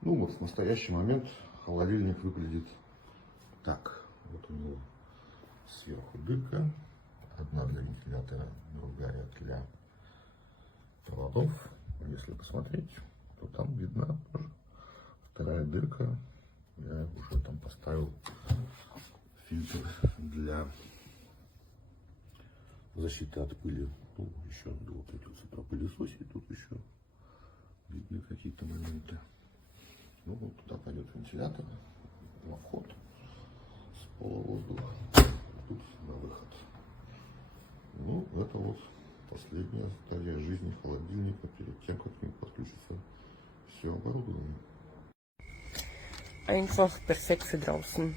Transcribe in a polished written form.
Ну вот в настоящий момент холодильник выглядит так. Вот у него сверху дырка. Одна для вентилятора, другая для проводов. Если посмотреть, то там видна тоже вторая дырка. Я уже там поставил фильтр для защиты от пыли. Ну, еще его придется пропылесосить. Тут еще видны какие-то моменты. Ну, вот туда пойдет вентилятор на вход с пола воздух. Тут на выход. Ну, это вот последняя стадия жизни холодильника перед тем, как к нему подключится все оборудование. Einfach perfekt für draußen.